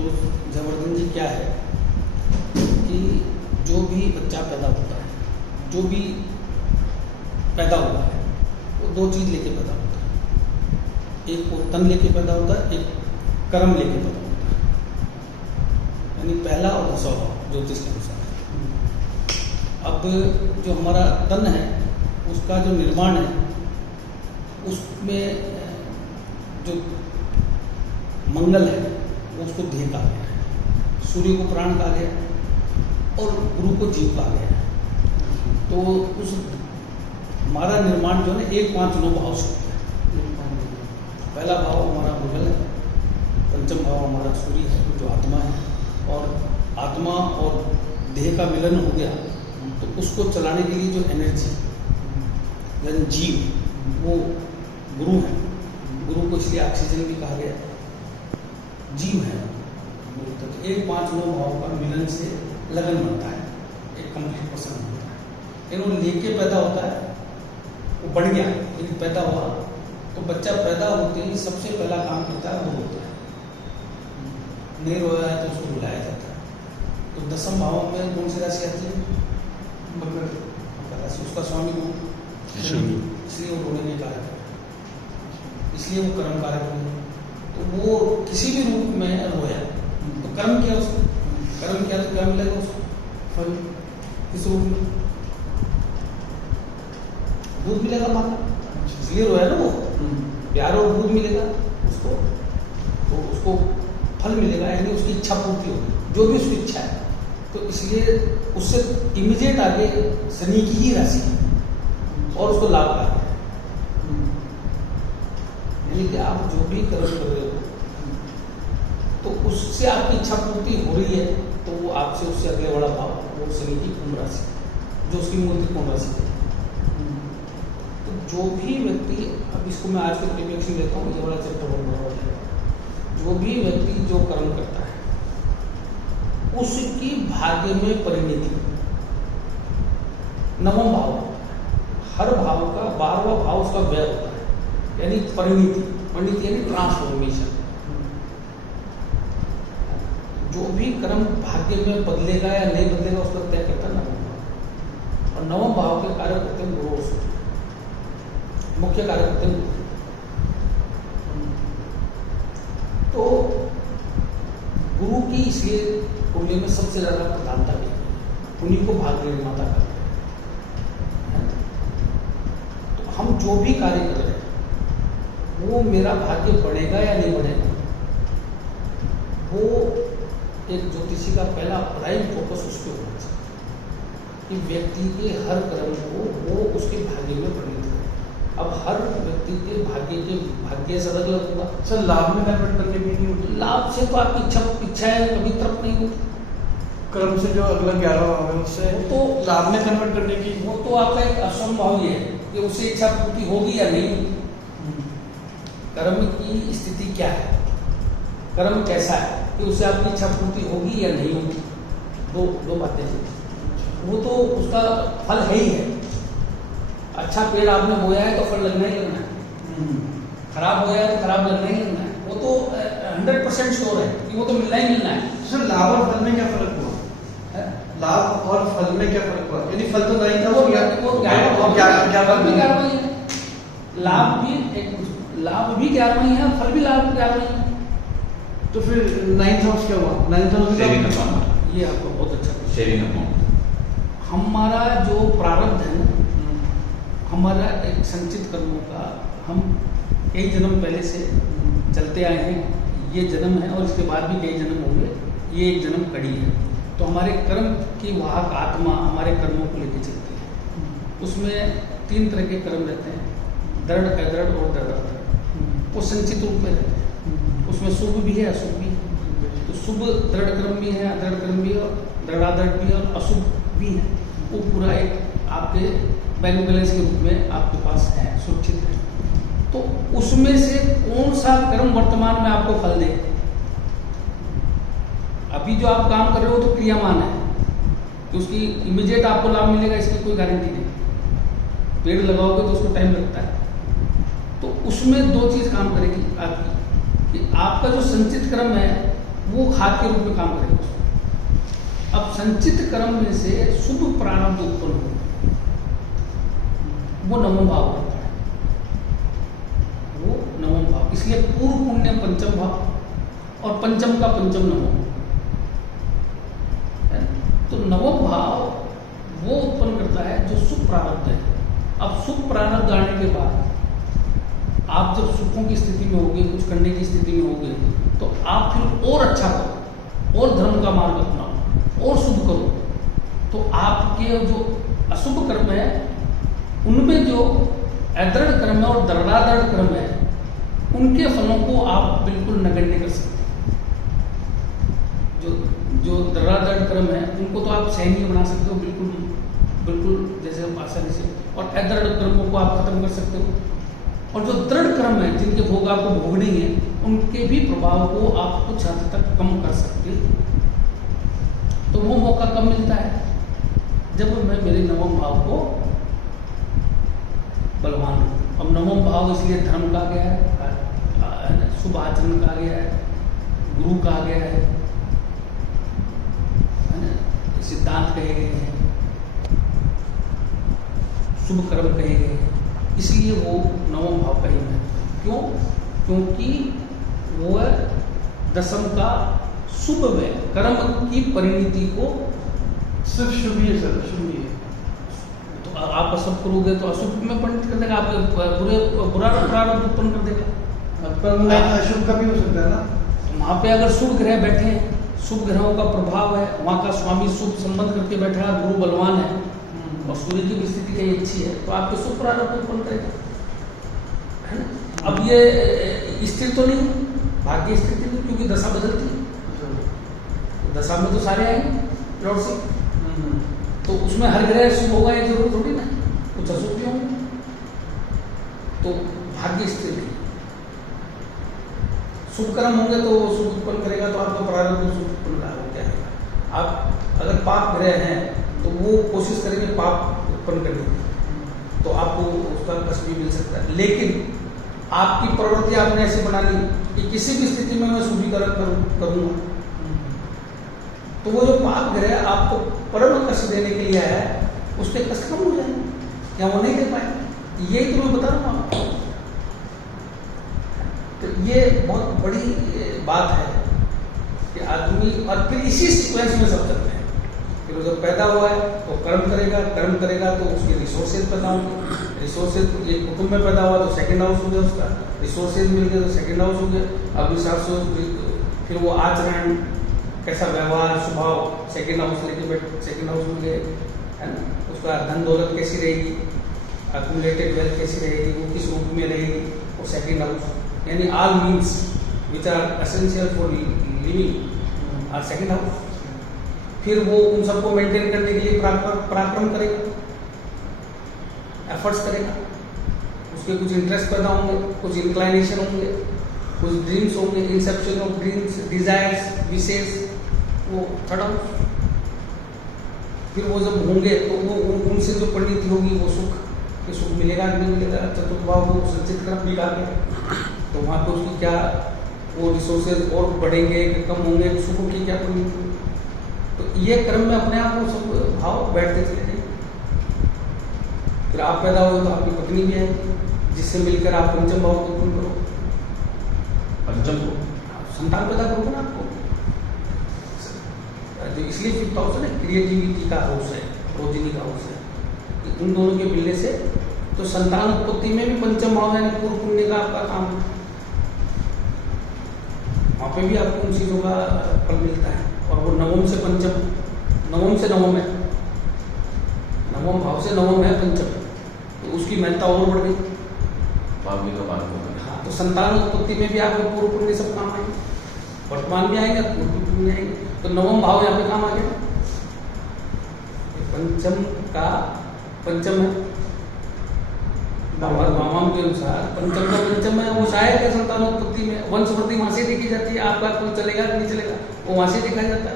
तो जयवर्धन जी क्या है कि जो भी बच्चा पैदा होता है, जो भी पैदा होता है, वो दो चीज़ लेके पैदा होता है। एक वो तन लेके पैदा होता है, एक कर्म लेके पैदा होता है। यानी पहला और दूसरा भाव ज्योतिष के अनुसार। अब जो हमारा तन है उसका जो निर्माण है उसमें जो मंगल है उसको देह कहा गया है, सूर्य को प्राण कहा गया और गुरु को जीव कहा गया है। तो उस हमारा निर्माण जो है 1, 5, 9 भाव से होता है। पहला भाव हमारा मंगल है, पंचम भाव हमारा सूर्य है जो आत्मा है, और आत्मा और देह का मिलन हो गया तो उसको चलाने के लिए जो एनर्जी यानी जीव वो गुरु है। गुरु को इसलिए ऑक्सीजन भी कहा गया, जीव है। तो 1, 5, 9 भाव का मिलन से लगन बनता है, एक कंप्लीट पर्सन बनता है। लेकिन वो लेके पैदा होता है, वो बढ़ गया लेकिन पैदा हुआ तो बच्चा पैदा होते ही सबसे पहला काम करता है वो होता है। नहीं रोया है तो उसको बुलाया जाता है। तो 10वें भाव में कौन सी राशि आती है? मकर राशि। उसका स्वामी कौन? इसलिए वो रोने के कारक है, इसलिए वो कर्म कारक है। तो वो किसी भी रूप में रोया तो कर्म किया उसको, कर्म किया तो क्या मिलेगा उसको? फल। किस रूप में? दूध मिलेगा माँ का, इसलिए रोया ना वो, प्यार और दूध मिलेगा उसको, तो उसको फल मिलेगा, यानी उसकी इच्छा पूर्ति होगी, जो भी उसकी इच्छा है। तो इसलिए उससे इमीडिएट आगे शनि की ही राशि है और उसको लाभ का है। यानी कि आप जो भी कर्म कर रहे हो तो उससे आपकी इच्छा पूर्ति हो रही है, तो वो आपसे उससे अगले वाला भाव वो शनि की कुंभ राशि, जो उसकी मूर्ति कुंभ राशि है। तो जो भी व्यक्ति, अब इसको मैं आज के प्रिपरेशन लेता हूँ, ये वाला चैप्टर बहुत बड़ा है। जो भी व्यक्ति जो कर्म करता है उसकी भाग्य में परिणति 9वां भाव, हर भाव का 12वां भाव उसका व्यय होता है, यानी परिणति। परिणति यानी ट्रांसफॉर्मेशन। जो भी कर्म भाग्य में बदलेगा या नहीं बदलेगा उसका तय करता है 9वां भाव। और 9वें भाव के कारक होते हैं गुरु और सूर्य, मुख्य कारक होते हैं। तो गुरु की इसलिए कुंडली में सबसे ज्यादा प्रधानता है, उन्हीं को भाग्य निर्माता करते हैं। तो हम जो भी कार्य कर रहे हैं वो मेरा भाग्य बढ़ेगा या नहीं बढ़ेगा, वो एक ज्योतिषी का पहला प्राइम फोकस उस पर होना चाहिए कि व्यक्ति के हर कर्म को वो उसके भाग्य में परिणत करे। अब हर व्यक्ति के भाग्य से अलग अलग होगा। सर लाभ में कन्वर्ट करने भी नहीं होती? लाभ से तो आपकी इच्छाएं कभी तृप्त नहीं होती। कर्म से जो अगला 11 भाव है उससे तो लाभ में कन्वर्ट करने की, वो तो आपका एक असंभव ही है कि उससे इच्छा पूर्ति होगी या नहीं होगी। कर्म की स्थिति क्या है, कर्म कैसा है कि उससे आपकी इच्छा पूर्ति होगी या नहीं होगी, दो बातें हैं। वो तो उसका फल है ही है। अच्छा पेड़ आपने बोया है तो फल लगना ही लगना है, खराब बोया है तो खराब लगना ही लगना है। वो तो 100% श्योर है कि वो तो मिलना ही मिलना है। सर लाभ और फल में क्या फर्क हुआ? लाभ और फल में क्या फर्क हुआ? यानी फल तो नहीं था, लाभ भी 11वां ही है, फल भी लाभ 11वां ही है। तो फिर 9th हाउस क्या हुआ? 9th हाउस ये आपको बहुत अच्छा शेयरिंग अमाउंट। हमारा जो प्रारब्ध है ना, हमारा एक संचित कर्मों का, हम कई जन्म पहले से चलते आए हैं। ये जन्म है और इसके बाद भी कई जन्म होंगे, ये एक जन्म कड़ी है। तो हमारे कर्म की वाहक आत्मा हमारे कर्मों को लेकर चलती है। उसमें 3 तरह के कर्म रहते हैं, दृढ़, अदृढ़ और दृढ़। वो संचित रूप में रहते हैं, उसमें शुभ भी है अशुभ भी है। तो शुभ दृढ़ कर्म भी है, अदृढ़ कर्म भी है, और दृढ़ादृढ़ भी है और अशुभ भी है। वो पूरा एक आपके बैंक बैलेंस के रूप में आपके पास है, सुरक्षित है। तो उसमें से कौन सा कर्म वर्तमान में आपको फल दे? अभी जो आप काम कर रहे हो तो क्रियामान है कि उसकी इमीडिएट आपको लाभ मिलेगा, इसकी कोई गारंटी नहीं। पेड़ लगाओगे तो उसको टाइम लगता है। तो उसमें 2 चीज काम करेगी आपकी, कि आपका जो संचित कर्म है वो खाद के रूप में काम करेगा उसमें। अब संचित कर्म में से शुभ प्रारब्ध उत्पन्न हो, वो नवम भाव होता है, वो नवम भाव। इसलिए पूर्व पुण्य पंचम भाव और पंचम का पंचम नवम। तो नवम भाव वो उत्पन्न करता है जो सुख प्रारब्ध है। अब सुख प्रारब्ध आने के बाद आप जब सुखों की स्थिति में होगे, कुछ करने की स्थिति में होगे, तो आप फिर और अच्छा करो, और धर्म का मार्ग अपनाओ, और शुभ करो। तो आपके जो अशुभ कर्म है उनमें जो अदृढ़ कर्म है और दृढ़ादृढ़ कर्म है, उनके फलों को आप बिल्कुल नगण्य कर सकते हैं। जो दृढ़ादृढ़ कर्म है उनको तो आप सहनीय बना सकते हो, बिल्कुल बिल्कुल जैसे आसानी से, और अदृढ़ कर्मों को आप खत्म कर सकते हो। और जो दृढ़ कर्म है, जिनके भोग आपको भोगने हैं, उनके भी प्रभाव को आप कुछ हद तक कम कर सकते हो। तो वो मौका कब मिलता है? जब मैं मेरे नवम भाव को बलवान हूँ। अब नवम भाव इसलिए धर्म कहा गया है, शुभ आचरण कहा गया है, गुरु कहा गया है ना, सिद्धांत कहे गए हैं, शुभ कर्म कहे गए हैं, इसलिए वो नवम भाव कही है। क्यों? क्योंकि वो दशम का शुभ है, कर्म की परिणति को सिर्फ शुभ ही है सर, शुभ ही है। तो आप अशुभ करोगे तो अशुभ में परिणत कर देगा, आपके बुरा प्रारब्ध उत्पन्न कर देगा। पर अशुभ का भी हो सकता है ना। तो वहाँ पे अगर शुभ ग्रह बैठे हैं, शुभ ग्रहों का प्रभाव है, वहाँ का स्वामी शुभ संबंध करके बैठा है, गुरु बलवान है और सूर्य की स्थिति कहीं अच्छी है, तो आपके शुभ प्रारब्ध उत्पन्न करेगा, है ना। अब ये स्थिर तो नहीं, भाग्य स्थिति नहीं, क्योंकि दशा बदलती है। दशा में तो सारे आएंगे लौट से, तो उसमें हर ग्रह शुभ होगा ये जरूर थोड़ी ना, कुछ अशुभ भी होंगे। तो भाग्य स्थिर नहीं, शुभ कर्म होंगे तो शुभ उत्पन्न करेगा, तो आपको प्रारब्ध शुभ उत्पन्न करेगा। आप अगर पाप ग्रह हैं तो वो कोशिश करेंगे पाप उत्पन्न करने की, तो आपको उसका कष्ट भी मिल सकता है। लेकिन आपकी प्रवृत्ति आपने ऐसे बना ली कि किसी भी स्थिति में मैं शुभीकरण करूंगा, तो वो जो पाप ग्रह आपको परम कष्ट देने के लिए है, उसके कष्ट कम हो जाएंगे, या वो नहीं दे पाएंगे। यही तो मैं बता रहा हूँ आपको। तो ये बहुत बड़ी बात है कि आदमी, और फिर इसी सीक्वेंस में सब चलते हैं। फिर जब पैदा हुआ है तो कर्म करेगा तो उसके रिसोर्सेज पैदा होंगे, रिसोर्सेज एक कुटुंब में पैदा हुआ तो सेकंड हाउस हो गया उसका, रिसोर्सेज मिल गए तो सेकंड हाउस हो गया। अब हिसाब से फिर वो आचरण, कैसा व्यवहार, स्वभाव, सेकंड हाउस लेके सेकंड हाउस में गए, है ना। उसका धन दौलत कैसी रहेगी, एक्युमुलेटेड वेल्थ कैसी रहेगी, वो किस रूप में रहेगी, वो सेकंड हाउस। यानी all means which are essential for living are second house. फिर वो उन सबको मेंटेन करने के लिए पराक्रम करेगा, एफर्ट्स करेगा, उसके कुछ इंटरेस्ट पैदा होंगे, कुछ इंक्लाइनेशन होंगे, कुछ ड्रीम्स होंगे, इंसेप्शन ऑफ ड्रीम्स, डिजायर्स, विशेष, वो थर्ड हाउस। फिर वो जब होंगे तो वो उनसे जो परिणति होगी वो सुख, कि सुख मिलेगा कि नहीं मिलेगा। चतुर्थ भाव को संचित कर्म भी कहा, तो वहाँ पे उसकी क्या वो रिसोर्सेज और बढ़ेंगे कि कम होंगे, सुखों की क्या परिणति। तो ये कर्म में अपने आप वो सब भाव बैठते चले जाएंगे। फिर आप पैदा हुए तो आपकी पत्नी भी आएगी, जिससे मिलकर आप पंचम भाव को पूर्ण करो, पंचम को संतान पैदा करोगे ना आपको। तो इसलिए फिफ्थ हाउस है ना, क्रिएटिविटी का हाउस है, प्रोजिनी का हाउस है। उन दोनों के मिलने से तो संतान उत्पत्ति में भी पंचम भाव यानी पूर्व पुण्य का आपका काम है, वहाँ पे भी आपको उन चीज़ों का फल मिलता है। और वो नवम से पंचम, नवम से नवम है, नवम भाव से नवम है पंचम, तो उसकी महत्ता और बढ़ गई। हाँ, तो संतान उत्पत्ति में भी आपके पूर्व पुण्य सब काम आएंगे, वर्तमान भी आएंगे, पूर्व पुण्य आएंगे। तो नवम भाव यहाँ पे काम आ गया। पंचम का पंचम है, वामाम के अनुसार पंचम का पंचम है, वो शायद है संतानोत्पत्ति में वंशवृद्धि वहां से देखी जाती है। आपका कोई चलेगा कि नहीं चलेगा वो वहां से देखा जाता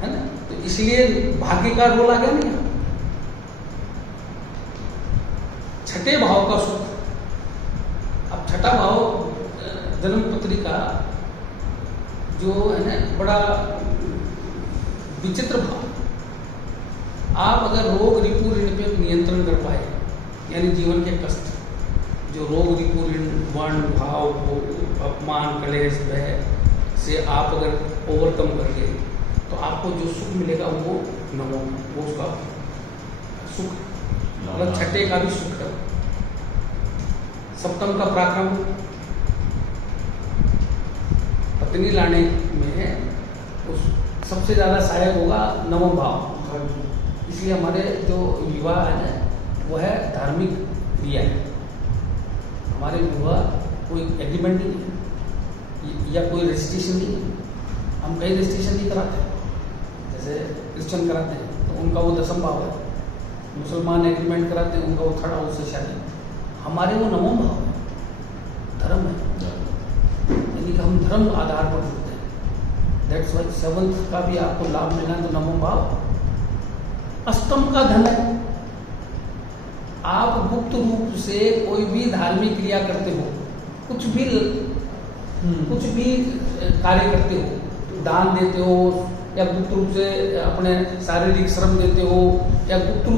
है ना। तो इसलिए भाग्य का रोल आ गया नहीं। छठे भाव का सुख, अब छठा भाव जन्म पत्री का जो है ना बड़ा विचित्र भाव। आप अगर रोग रिपू ऋण पे नियंत्रण कर पाए, यानी जीवन के कष्ट, जो रोग रिपू ऋण, वर्ण भाव, अपमान, कलेश, भय से आप अगर ओवरकम कर गए, तो आपको जो सुख मिलेगा वो नवम, वो उसका सुख, मतलब छठे का भी सुख है। सप्तम का पराक्रम पत्नी लाने में है, उस सबसे ज्यादा सहायक होगा नवम भाव। इसलिए हमारे जो विवाह है ना, वो है धार्मिक क्रिया है। हमारे विवाह कोई एग्रीमेंट नहीं है या कोई रजिस्ट्रेशन नहीं है। हम कहीं रजिस्ट्रेशन नहीं कराते, जैसे क्रिश्चियन कराते हैं तो उनका वो दसम भाव है, मुसलमान एग्रीमेंट कराते हैं उनका वो थर्ड हाउस से शादी, हमारे वो नवम भाव है, धर्म है, यानी कि हम धर्म आधार पर जुड़ते हैं। दैट्स वाई सेवंथ का भी आपको लाभ मिलना है तो नवम भाव। अष्टम का धन है। आप गुप्त रूप से कोई भी धार्मिक क्रिया करते हो, कुछ भी कार्य करते हो, दान देते हो या गुप्त रूप से अपने शारीरिक श्रम देते हो या गुप्त रूप